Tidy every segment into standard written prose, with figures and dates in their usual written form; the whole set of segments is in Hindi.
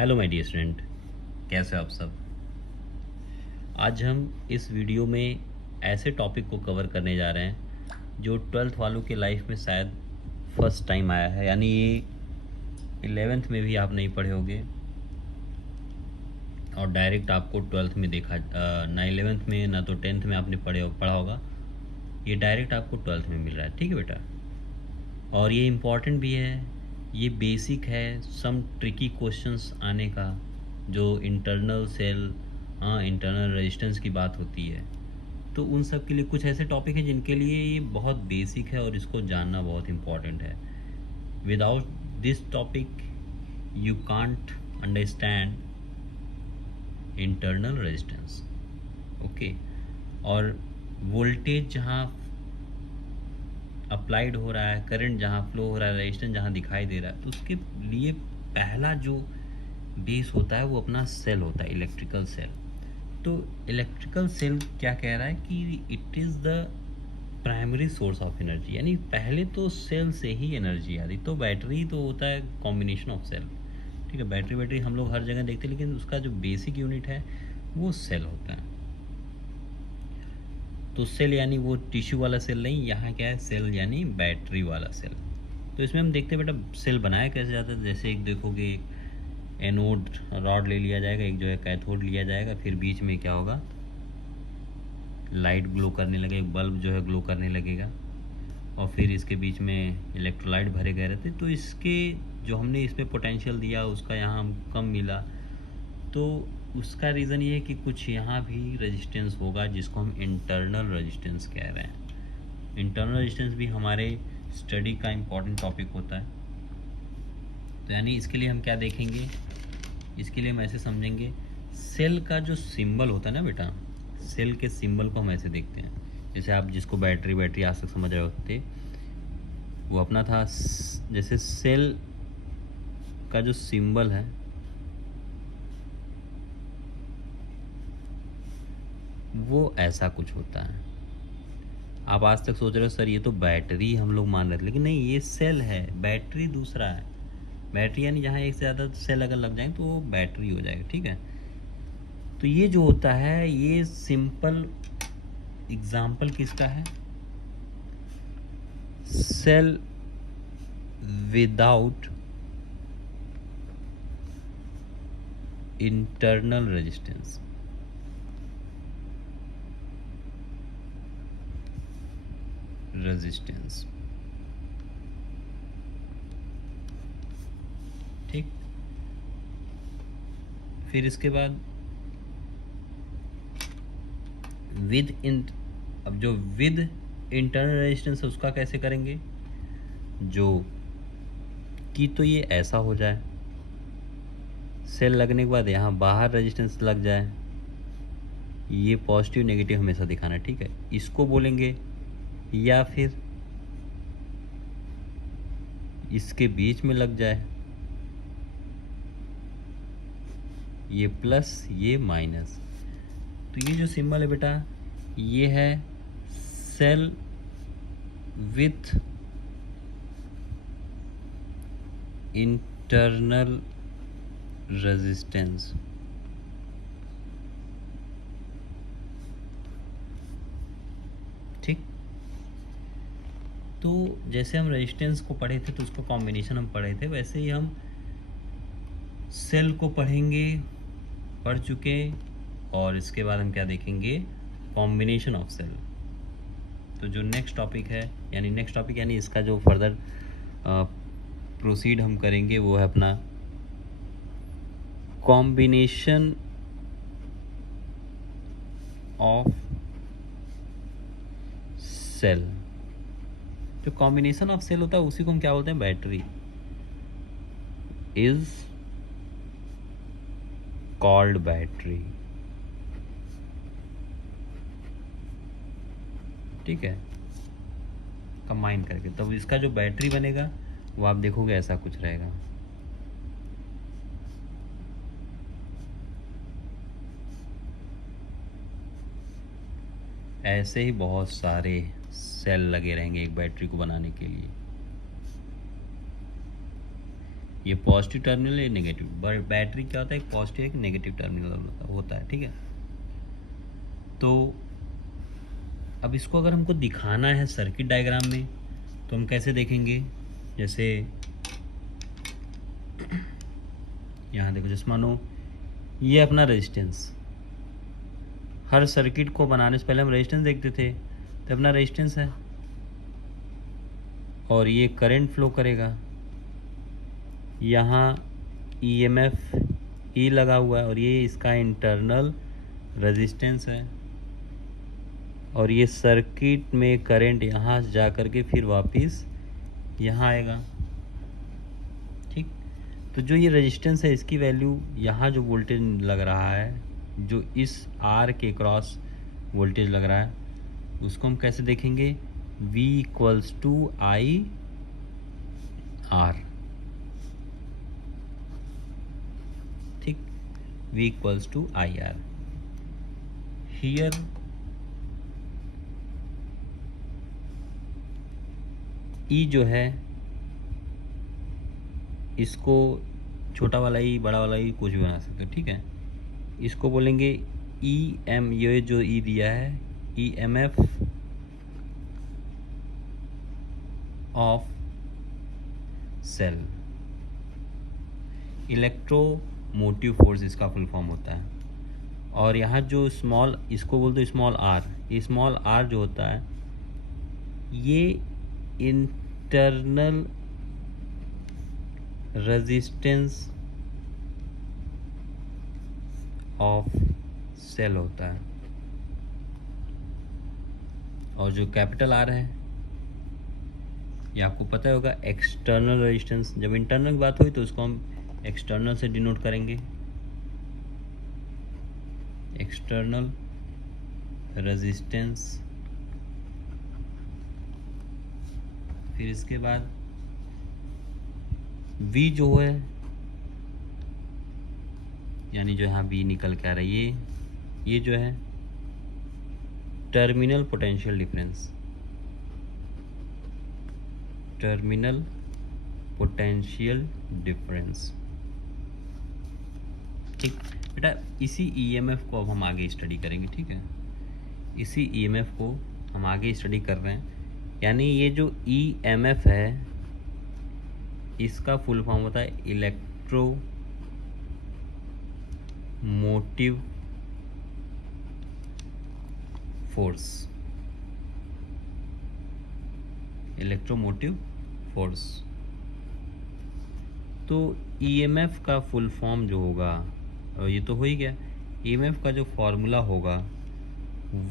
हेलो माय डियर स्टूडेंट, कैसे हो आप सब। आज हम इस वीडियो में ऐसे टॉपिक को कवर करने जा रहे हैं जो ट्वेल्थ वालों के लाइफ में शायद फर्स्ट टाइम आया है, यानी ये 11th में भी आप नहीं पढ़े होगे और डायरेक्ट आपको ट्वेल्थ में देखा ना 11th में ना तो 10th में आपने पढ़ा होगा। ये डायरेक्ट आपको ट्वेल्थ में मिल रहा है, ठीक है बेटा। और ये इम्पॉर्टेंट भी है, ये बेसिक है सम ट्रिकी क्वेश्चंस आने का, जो इंटरनल सेल, हाँ इंटरनल रेजिस्टेंस की बात होती है। तो उन सब के लिए कुछ ऐसे टॉपिक हैं जिनके लिए ये बहुत बेसिक है और इसको जानना बहुत इम्पॉर्टेंट है। Without this topic you can't understand internal resistance. Okay. और वोल्टेज जहाँ अप्लाइड हो रहा है, करंट जहाँ फ्लो हो रहा है, रेजिस्टेंस जहाँ दिखाई दे रहा है, तो उसके लिए पहला जो बेस होता है वो अपना सेल होता है, इलेक्ट्रिकल सेल। तो इलेक्ट्रिकल सेल क्या कह रहा है कि it is the primary source of energy, यानी पहले तो सेल से ही एनर्जी आ रही। तो बैटरी तो होता है कॉम्बिनेशन ऑफ सेल, ठीक है। बैटरी हम लोग हर जगह देखते हैं, लेकिन उसका जो बेसिक यूनिट है वो सेल होता है। तो सेल यानी वो टिश्यू वाला सेल नहीं, यहाँ क्या है, सेल यानी बैटरी वाला सेल। तो इसमें हम देखते हैं बेटा सेल बनाया कैसे जाता है। जैसे एक देखोगे, एक एनोड रॉड ले लिया जाएगा, एक जो है कैथोड लिया जाएगा, फिर बीच में क्या होगा, लाइट ग्लो करने लगेगा, बल्ब जो है ग्लो करने लगेगा, और फिर इसके बीच में इलेक्ट्रोलाइट भरे गए रहते। तो इसके जो हमने इसमें पोटेंशियल दिया उसका यहाँ हम कम मिला, तो उसका रीज़न ये है कि कुछ यहाँ भी रेजिस्टेंस होगा जिसको हम इंटरनल रेजिस्टेंस कह रहे हैं। इंटरनल रेजिस्टेंस भी हमारे स्टडी का इम्पॉर्टेंट टॉपिक होता है। तो यानी इसके लिए हम क्या देखेंगे, इसके लिए हम ऐसे समझेंगे, सेल का जो सिंबल होता है ना बेटा, सेल के सिंबल को हम ऐसे देखते हैं। जैसे आप जिसको बैटरी आज तक समझ रहे होते, वो अपना था, जैसे सेल का जो सिंबल है वो ऐसा कुछ होता है। आप आज तक सोच रहे हो सर ये तो बैटरी हम लोग मान रहे थे, लेकिन नहीं, ये सेल है, बैटरी दूसरा है। बैटरी यानी जहाँ एक से ज़्यादा सेल अगर लग जाए तो वो बैटरी हो जाएगा, ठीक है। तो ये जो होता है, ये सिंपल एग्जाम्पल किसका है, सेल विदाउट इंटरनल रेजिस्टेंस। ठीक। फिर इसके बाद विद इन, अब जो विद इंटरनल रेजिस्टेंस है उसका कैसे करेंगे, जो कि तो ये ऐसा हो जाए, सेल लगने के बाद यहाँ बाहर रेजिस्टेंस लग जाए, ये पॉजिटिव नेगेटिव हमेशा दिखाना, ठीक है, इसको बोलेंगे। या फिर इसके बीच में लग जाए, ये प्लस ये माइनस। तो ये जो सिंबल है बेटा, ये है सेल विथ इंटरनल रेजिस्टेंस। ठीक। तो जैसे हम रेजिस्टेंस को पढ़े थे तो उसका कॉम्बिनेशन हम पढ़े थे, वैसे ही हम सेल को पढ़ेंगे, पढ़ चुके। और इसके बाद हम क्या देखेंगे, कॉम्बिनेशन ऑफ सेल। तो जो नेक्स्ट टॉपिक है, यानी इसका जो फर्दर प्रोसीड हम करेंगे वो है अपना कॉम्बिनेशन ऑफ सेल। जो कॉम्बिनेशन ऑफ सेल होता है उसी को हम क्या बोलते हैं, बैटरी इज कॉल्ड बैटरी, ठीक है। कंबाइन करके तब इसका जो बैटरी बनेगा वो आप देखोगे ऐसा कुछ रहेगा। ऐसे ही बहुत सारे सेल लगे रहेंगे एक बैटरी को बनाने के लिए। ये पॉजिटिव टर्मिनल है, नेगेटिव। बैटरी क्या होता है, एक पॉजिटिव एक नेगेटिव टर्मिनल होता है, ठीक है। तो अब इसको अगर हमको दिखाना है सर्किट डायग्राम में तो हम कैसे देखेंगे, जैसे यहाँ देखो, जैसे मानो ये अपना रेजिस्टेंस, हर सर्किट को बनाने से पहले हम रेजिस्टेंस देखते थे, तो अपना रेजिस्टेंस है और ये करंट फ्लो करेगा, यहाँ ईएमएफ ई लगा हुआ है और ये इसका इंटरनल रेजिस्टेंस है, और ये सर्किट में करंट यहाँ से जा कर के फिर वापस यहाँ आएगा, ठीक। तो जो ये रेजिस्टेंस है इसकी वैल्यू, यहाँ जो वोल्टेज लग रहा है, जो इस आर के क्रॉस वोल्टेज लग रहा है, उसको हम कैसे देखेंगे, V equals to I R, ठीक। V equals to I R. Here E जो है, इसको छोटा वाला ई, बड़ा वाला ई, कुछ भी बना सकते हो, ठीक है। इसको बोलेंगे ई एम, ये जो ई दिया है, E M F of cell, electromotive force इसका फुल फॉर्म होता है। और यहाँ जो स्मॉल, इसको बोल दो स्मॉल आर, ये स्मॉल आर जो होता है ये इंटरनल रेजिस्टेंस ऑफ सेल होता है। और जो कैपिटल आर है ये आपको पता होगा एक्सटर्नल रेजिस्टेंस। जब इंटरनल की बात हुई तो उसको हम एक्सटर्नल से डिनोट करेंगे, एक्सटर्नल रेजिस्टेंस। फिर इसके बाद V जो है, यानी जो यहाँ V निकल के आ रहा है, ये जो है terminal potential difference, terminal potential difference, ठीक बेटा। इसी ईएमएफ को अब हम आगे स्टडी करेंगे, ठीक है। इसी ईएमएफ को हम आगे स्टडी कर रहे हैं, यानी ये जो ईएमएफ है इसका फुल फॉर्म होता है electro motive force, electromotive force. तो ईएमएफ का फुल फॉर्म जो होगा, और ये तो हो ही गया, ईएमएफ का जो फॉर्मूला होगा,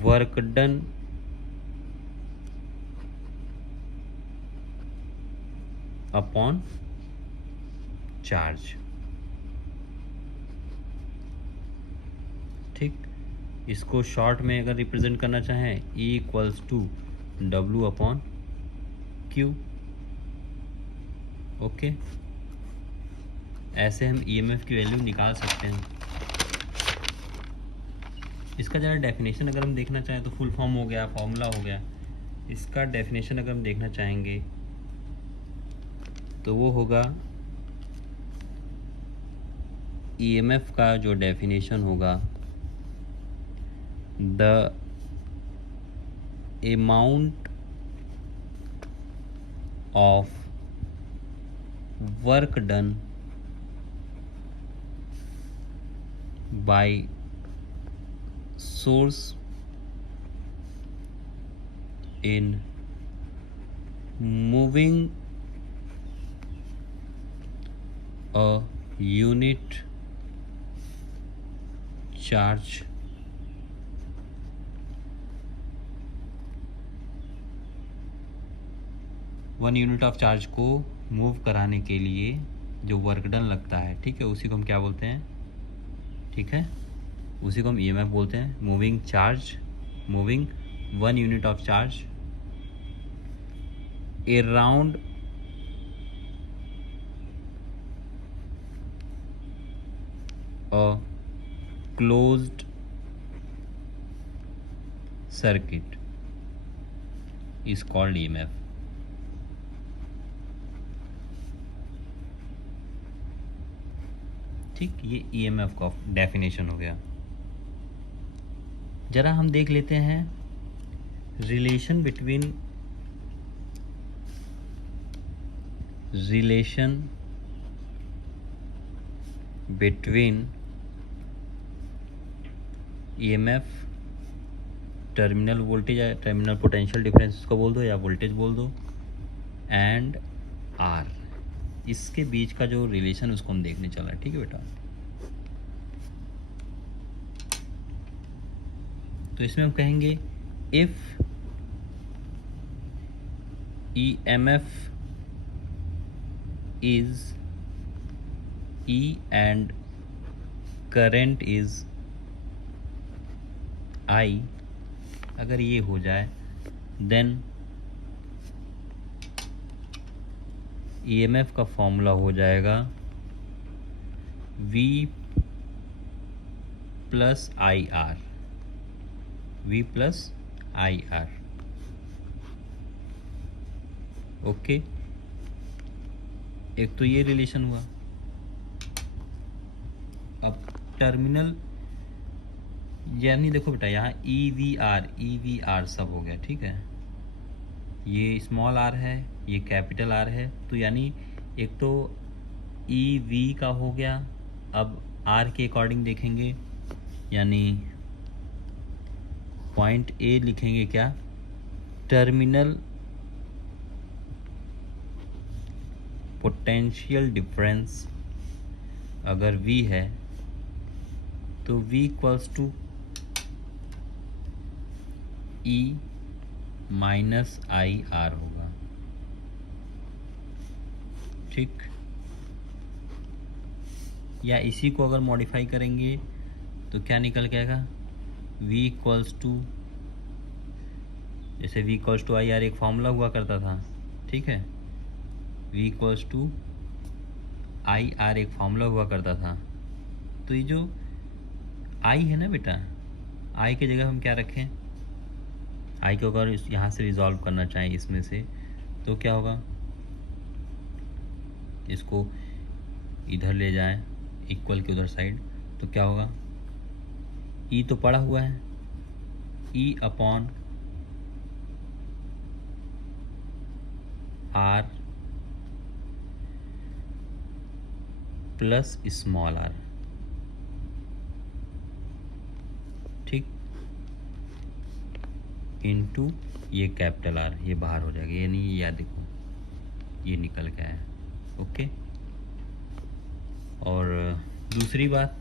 वर्क डन अपॉन चार्ज, ठीक। इसको शॉर्ट में अगर रिप्रेजेंट करना चाहें, E equals to W upon Q, okay. ऐसे हम ईएमएफ की वैल्यू निकाल सकते हैं। इसका ज़रा डेफिनेशन अगर हम देखना चाहें तो फुल फॉर्म हो गया, फॉर्मूला हो गया। इसका डेफिनेशन अगर हम देखना चाहेंगे तो वो होगा, ईएमएफ का जो डेफिनेशन होगा, the amount of work done by source in moving a unit charge one unit of charge को मूव कराने के लिए जो वर्क डन लगता है, ठीक है, उसी को हम क्या बोलते हैं, ठीक है, उसी को हम ईएमएफ बोलते हैं। Moving charge, moving one unit of charge around a closed circuit is called EMF। ठीक, ये ईएमएफ का डेफिनेशन हो गया। जरा हम देख लेते हैं relation between EMF, terminal voltage या टर्मिनल पोटेंशियल डिफरेंस को बोल दो या वोल्टेज बोल दो, एंड आर, इसके बीच का जो रिलेशन उसको हम देखने चल रहा है। ठीक है बेटा, तो इसमें हम कहेंगे if EMF is E and current is I, अगर ये हो जाए देन EMF का फॉर्मूला हो जाएगा V plus I R, V plus I R. Okay, एक तो ये रिलेशन हुआ। अब टर्मिनल यानी देखो बेटा, यहाँ ई वी आर सब हो गया। ठीक है, ये स्मॉल आर है, ये कैपिटल आर है, तो यानी एक तो ई वी का हो गया। अब आर के अकॉर्डिंग देखेंगे, यानी पॉइंट ए लिखेंगे क्या, टर्मिनल पोटेंशियल डिफरेंस अगर V है तो V equals to E minus I R होगा। ठीक, या इसी को अगर मॉडिफाई करेंगे तो क्या निकल के आएगा, V इक्वल्स टू, जैसे V equals to I R एक फॉर्मूला हुआ करता था। ठीक है, V equals to I R एक फॉर्मूला हुआ करता था। तो ये जो I है ना बेटा, I की जगह हम क्या रखें, I को अगर यहाँ से रिजॉल्व करना चाहें इसमें से, तो क्या होगा, इसको इधर ले जाएं इक्वल के उधर साइड, तो क्या होगा, E तो पड़ा हुआ है, E upon R plus small R. ठीक, इनटू ये कैपिटल आर, ये बाहर हो जाएगा, ये नहीं, याद देखो ये निकल गया है। ओके, और दूसरी बात,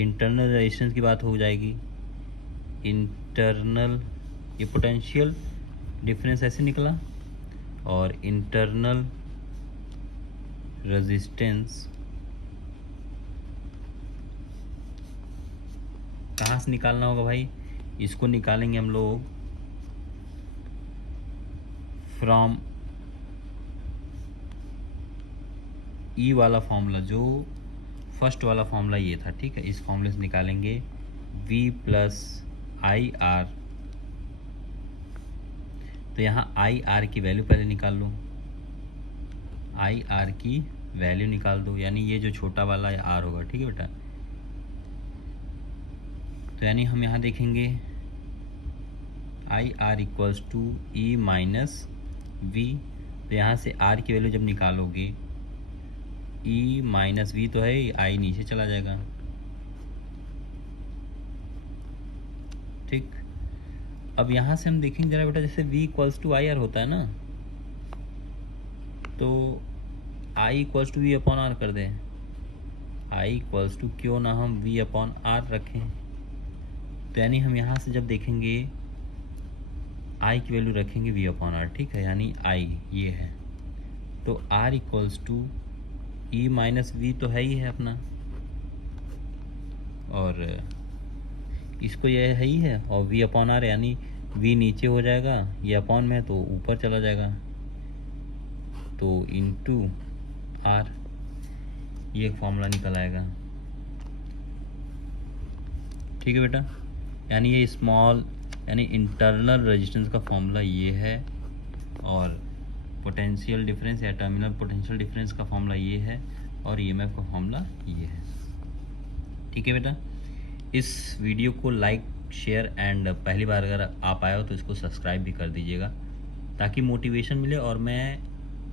इंटरनल रेजिस्टेंस की बात हो जाएगी। इंटरनल, ये पोटेंशियल डिफरेंस ऐसे निकला, और इंटरनल रेजिस्टेंस कहाँ से निकालना होगा भाई, इसको निकालेंगे हम लोग फ्रॉम ई वाला फॉर्मूला, जो फर्स्ट वाला फॉर्मूला ये था। ठीक है, इस फॉर्मूले से निकालेंगे V प्लस आई आर। तो यहाँ आई आर की वैल्यू पहले निकाल लो, आई आर की वैल्यू निकाल दो, यानी ये जो छोटा वाला आर होगा। ठीक है बेटा, तो यानी हम यहाँ देखेंगे I R equals to E minus V. तो यहाँ से आर की वैल्यू जब निकालोगे, ई माइनस वी तो है, आई नीचे चला जाएगा। ठीक, अब यहाँ से हम देखेंगे जरा बेटा, जैसे V equals to I R होता है ना, तो I equals to V upon R कर दें। I इक्वल्स टू, क्यों ना हम V अपॉन आर रखें। तो यानी हम यहाँ से जब देखेंगे I की वैल्यू रखेंगे V अपॉन आर। ठीक है, यानी I ये है, तो R equals to E minus V तो है ही है अपना, और इसको ये है ही है, और V अपॉन आर, यानी V नीचे हो जाएगा, ये अपॉन में है तो ऊपर चला जाएगा, तो इनटू R, ये एक फॉर्मूला निकल आएगा। ठीक है बेटा, यानी ये स्मॉल, यानी इंटरनल रेजिस्टेंस का फॉर्मूला ये है, और पोटेंशियल डिफरेंस या टर्मिनल पोटेंशियल डिफरेंस का फॉर्मूला ये है और ईएमएफ का फॉर्मूला ये है। ठीक है बेटा, इस वीडियो को लाइक शेयर एंड पहली बार अगर आप आए हो तो इसको सब्सक्राइब भी कर दीजिएगा ताकि मोटिवेशन मिले और मैं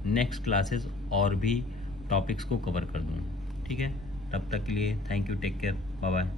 नेक्स्ट क्लासेस और भी टॉपिक्स को कवर कर दूँ। ठीक है, तब तक के लिए thank you, take care, bye bye.